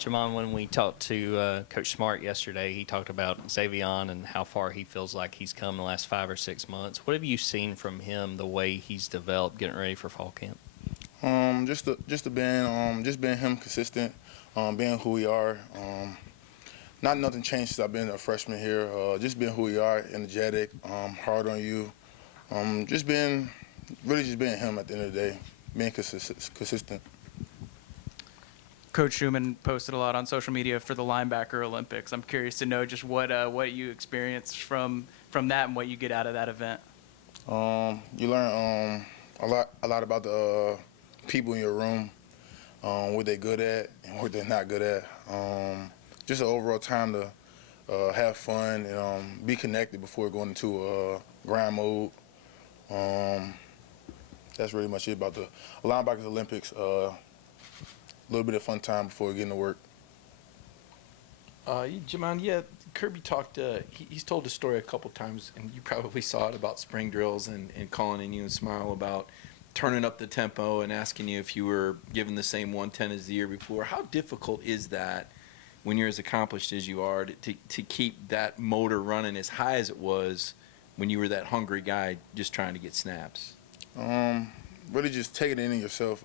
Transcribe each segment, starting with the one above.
Jamon, when we talked to Coach Smart yesterday, he talked about Xavion and how far he feels like he's come the last 5 or 6 months. What have you seen from him, the way he's developed, getting ready for fall camp? Just being him consistent, being who we are. Not nothing changed since I've been a freshman here. Just being who we are, energetic, hard on you. Just being him at the end of the day, being consistent. Coach Schumann posted a lot on social media for the linebacker Olympics. I'm curious to know just what you experienced from that and what you get out of that event. You learn a lot about the people in your room, what they're good at and what they're not good at. Just an overall time to have fun and be connected before going into grind mode. That's really much it about the linebackers Olympics. A little bit of fun time before getting to work. Jamon, yeah, Kirby talked, he's told the story a couple times, and you probably saw it, about spring drills and calling in you and Smile about turning up the tempo and asking you if you were given the same 110 as the year before. How difficult is that when you're as accomplished as you are to keep that motor running as high as it was when you were that hungry guy just trying to get snaps? Really just take it in yourself.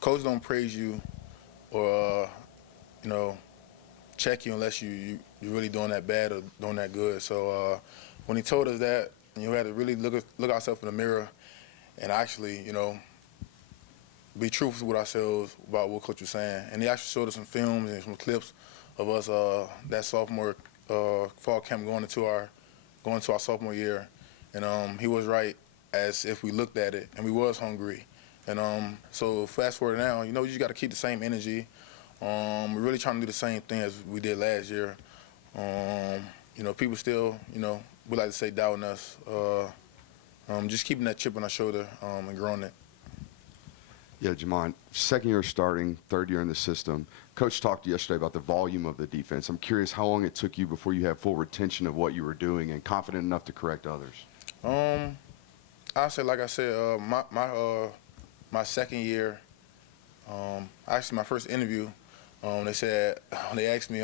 Coach don't praise you or, check you unless you're really doing that bad or doing that good. So when he told us that, we had to really look ourselves in the mirror and actually, be truthful with ourselves about what Coach was saying. And he actually showed us some films and some clips of us that sophomore fall camp going into our sophomore year. And he was right, as if we looked at it and we was hungry. And so fast forward now, you just got to keep the same energy. We're really trying to do the same thing as we did last year. People still, we like to say doubting us. Just keeping that chip on our shoulder and growing it. Yeah, Jamon, second year starting, third year in the system. Coach talked yesterday about the volume of the defense. I'm curious how long it took you before you had full retention of what you were doing and confident enough to correct others. I say, like I said, my second year, actually my first interview, they asked me,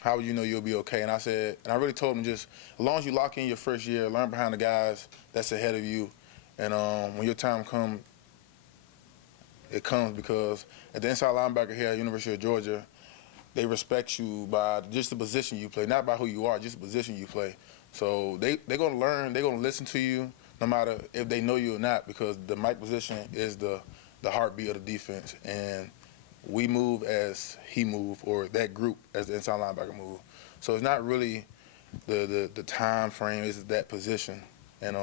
how would you know you'll be okay? And I said, and I really told them, just as long as you lock in your first year, learn behind the guys that's ahead of you, and when your time comes, it comes, because at the inside linebacker here at University of Georgia, they respect you by just the position you play, not by who you are, just the position you play. So they're going to learn, they're going to listen to you, no matter if they know you or not, because the mic position is the heartbeat of the defense. And we move as he move, or that group as the inside linebacker move. So it's not really the time frame, it's that position. And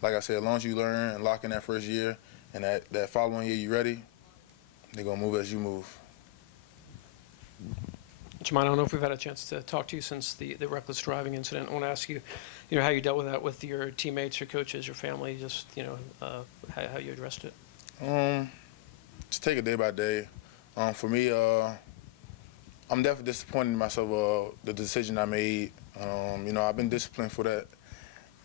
like I said, as long as you learn and lock in that first year, and that following year you ready, they're going to move as you move. Jamon, I don't know if we've had a chance to talk to you since the reckless driving incident. I want to ask you, how you dealt with that with your teammates, your coaches, your family, just, how you addressed it. Just take it day by day. For me, I'm definitely disappointed in myself, the decision I made. I've been disciplined for that.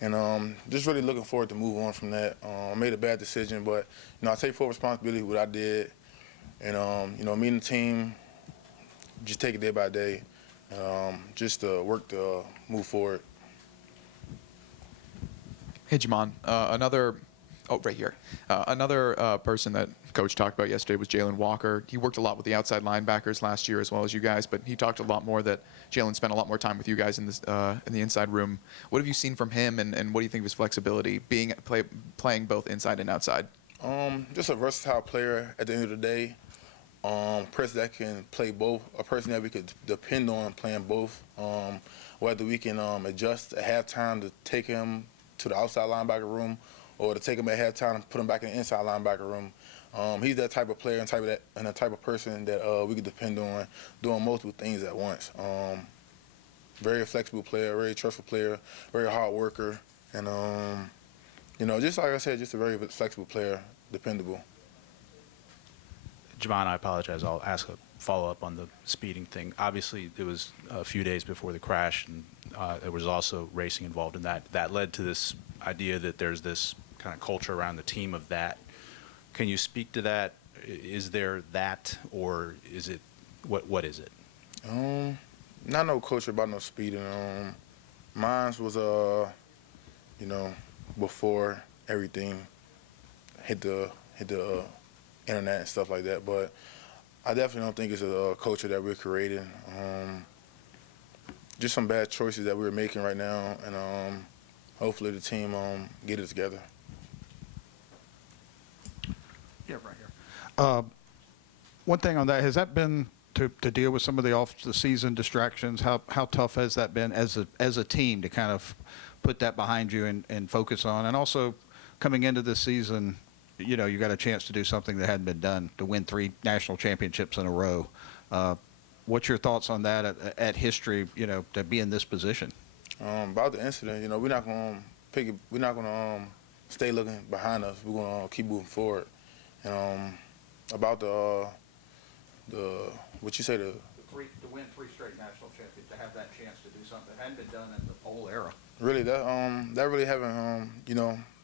And just really looking forward to move on from that. I made a bad decision, but, I take full responsibility for what I did. And, me and the team, just take it day by day, just to work to move forward. Hey, Jamon, another person that Coach talked about yesterday was Jalen Walker. He worked a lot with the outside linebackers last year as well as you guys, but he talked a lot more that Jalen spent a lot more time with you guys in the inside room. What have you seen from him, and what do you think of his flexibility, playing both inside and outside? Just a versatile player at the end of the day. Person that can play both, a person that we could depend on playing both. Whether we can adjust at halftime to take him to the outside linebacker room, or to take him at halftime and put him back in the inside linebacker room. He's that type of player and the type of person that we could depend on doing multiple things at once. Very flexible player, very trustful player, very hard worker, and just like I said, just a very flexible player, dependable. Jamon, I apologize. I'll ask a follow-up on the speeding thing. Obviously, it was a few days before the crash, and there was also racing involved in that. That led to this idea that there's this kind of culture around the team of that. Can you speak to that? is there that, or is it what is it? Not no culture about no speeding. Mine was before everything hit the internet and stuff like that. But I definitely don't think it's a culture that we're creating. Just some bad choices that we're making right now, and hopefully the team get it together. Yeah, right here. One thing on that, has that been to deal with some of the off-the-season distractions? How tough has that been as a team to kind of put that behind you and focus on? And also, coming into this season, you got a chance to do something that hadn't been done, to win 3 national championships in a row. What's your thoughts on that at history, to be in this position? About the incident, we're not going to we're not going to stay looking behind us. We're going to keep moving forward. And about the what you say, To win 3 straight national championships, to have that chance to do something that hadn't been done in the whole era. really that really haven't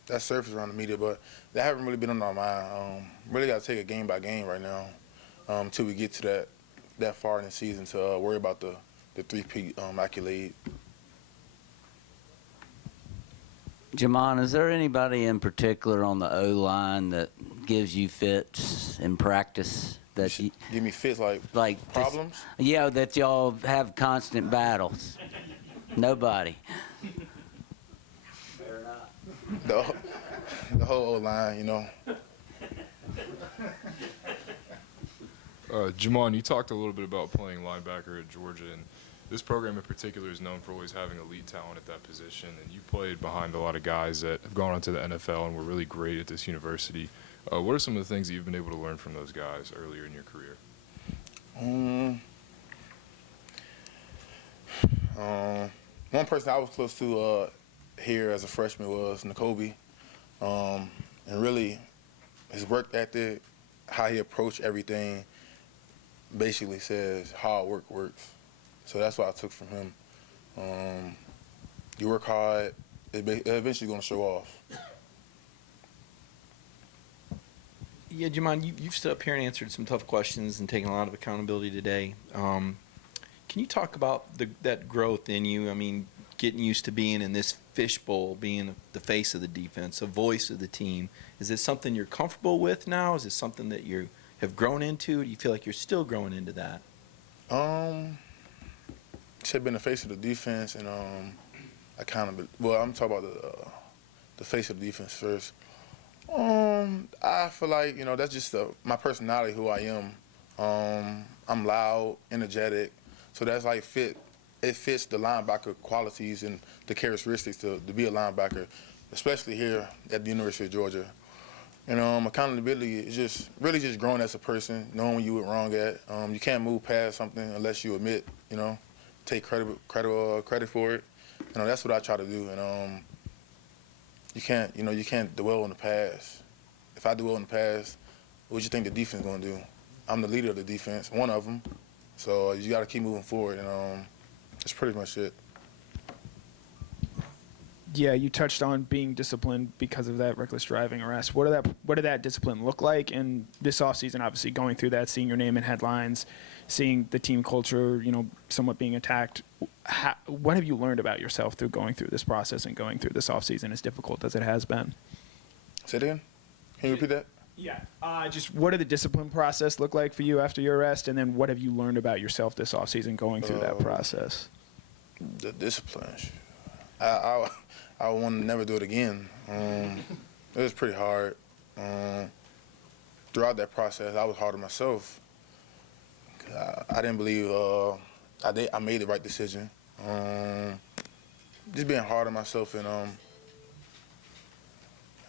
that surfaced around the media, but that haven't really been on our mind. Really got to take it game by game right now until we get to that far in the season to worry about the 3-peat accolade. Jamon, is there anybody in particular on the O-line that gives you fits in practice? That you, Give me fits like problems? Yeah, that y'all have constant battles. Nobody. The whole O-line, Jamon, you talked a little bit about playing linebacker at Georgia, and this program in particular is known for always having elite talent at that position, and you played behind a lot of guys that have gone on to the NFL and were really great at this university. What are some of the things that you've been able to learn from those guys earlier in your career? One person I was close to here as a freshman was N'Kobe, and really his work ethic, how he approached everything, basically says hard work works. So that's what I took from him. You work hard, it's eventually going to show off. Yeah, Jamon, you've stood up here and answered some tough questions and taken a lot of accountability today. Can you talk about that growth in you? I mean, getting used to being in this fishbowl, being the face of the defense, a voice of the team. Is this something you're comfortable with now? Is this something that you have grown into? Do you feel like you're still growing into that? Should been the face of the defense and accountability. Well, I'm talking about the face of the defense first. I feel like that's just my personality, who I am. I'm loud, energetic, so that's like it fits the linebacker qualities and the characteristics to be a linebacker, especially here at the University of Georgia. And accountability is just really just growing as a person, knowing when you were wrong at. You can't move past something unless you admit, take credit for it. That's what I try to do. And you can't dwell on the past. If I dwell on the past, what do you think the defense is going to do? I'm the leader of the defense, one of them. So you got to keep moving forward, and that's pretty much it. Yeah, you touched on being disciplined because of that reckless driving arrest. What did that discipline look like? And this offseason, obviously going through that, seeing your name in headlines, seeing the team culture, somewhat being attacked. What have you learned about yourself through going through this process and going through this offseason, as difficult as it has been? Say it again. Can you repeat that? Yeah. Just what did the discipline process look like for you after your arrest, and then what have you learned about yourself this offseason going through that process? The discipline. I want to never do it again. It was pretty hard. Throughout that process, I was hard on myself. I didn't believe I made the right decision. Just being hard on myself, and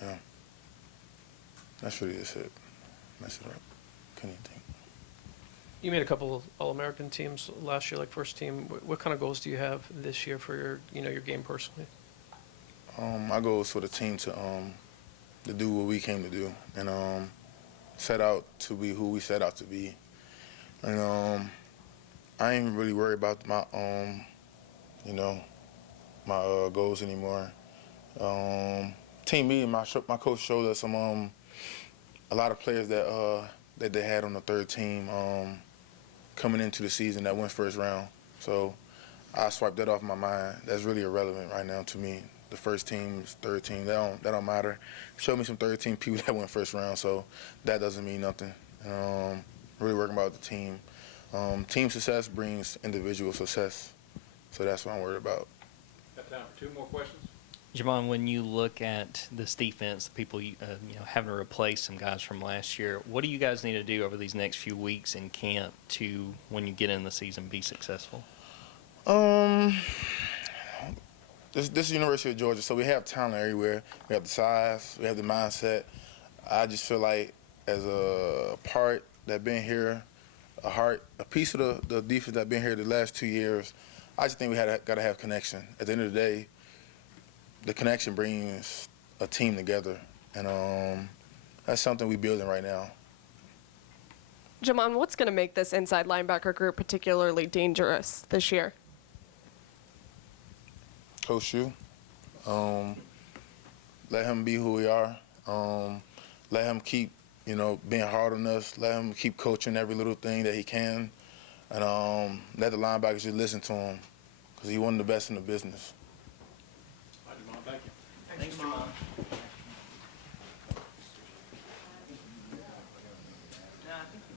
yeah, that's really just it. Mess it up. Couldn't even think. You made a couple All-American teams last year, like first team. What kind of goals do you have this year for your game personally? My goal is for the team to do what we came to do, and set out to be who we set out to be. And I ain't really worried about my my goals anymore. Team meeting, my coach showed us a lot of players that that they had on the third team coming into the season that went first round. So I swiped that off my mind. That's really irrelevant right now to me. The first team, third team, that don't matter. Show me some third team people that went first round, so that doesn't mean nothing. Really working about the team. Team success brings individual success, so that's what I'm worried about. Got time for 2 more questions? Jamon, when you look at this defense, the people having to replace some guys from last year, what do you guys need to do over these next few weeks in camp to, when you get in the season, be successful? This is the University of Georgia, so we have talent everywhere. We have the size, we have the mindset. I just feel like as a part that been here, a piece of the defense that been here the last 2 years, I just think we got to have connection. At the end of the day, the connection brings a team together, and that's something we're building right now. Jamon, what's going to make this inside linebacker group particularly dangerous this year? Coach Shu, let him be who we are. Let him keep, being hard on us. Let him keep coaching every little thing that he can, and let the linebackers just listen to him, because he's one of the best in the business.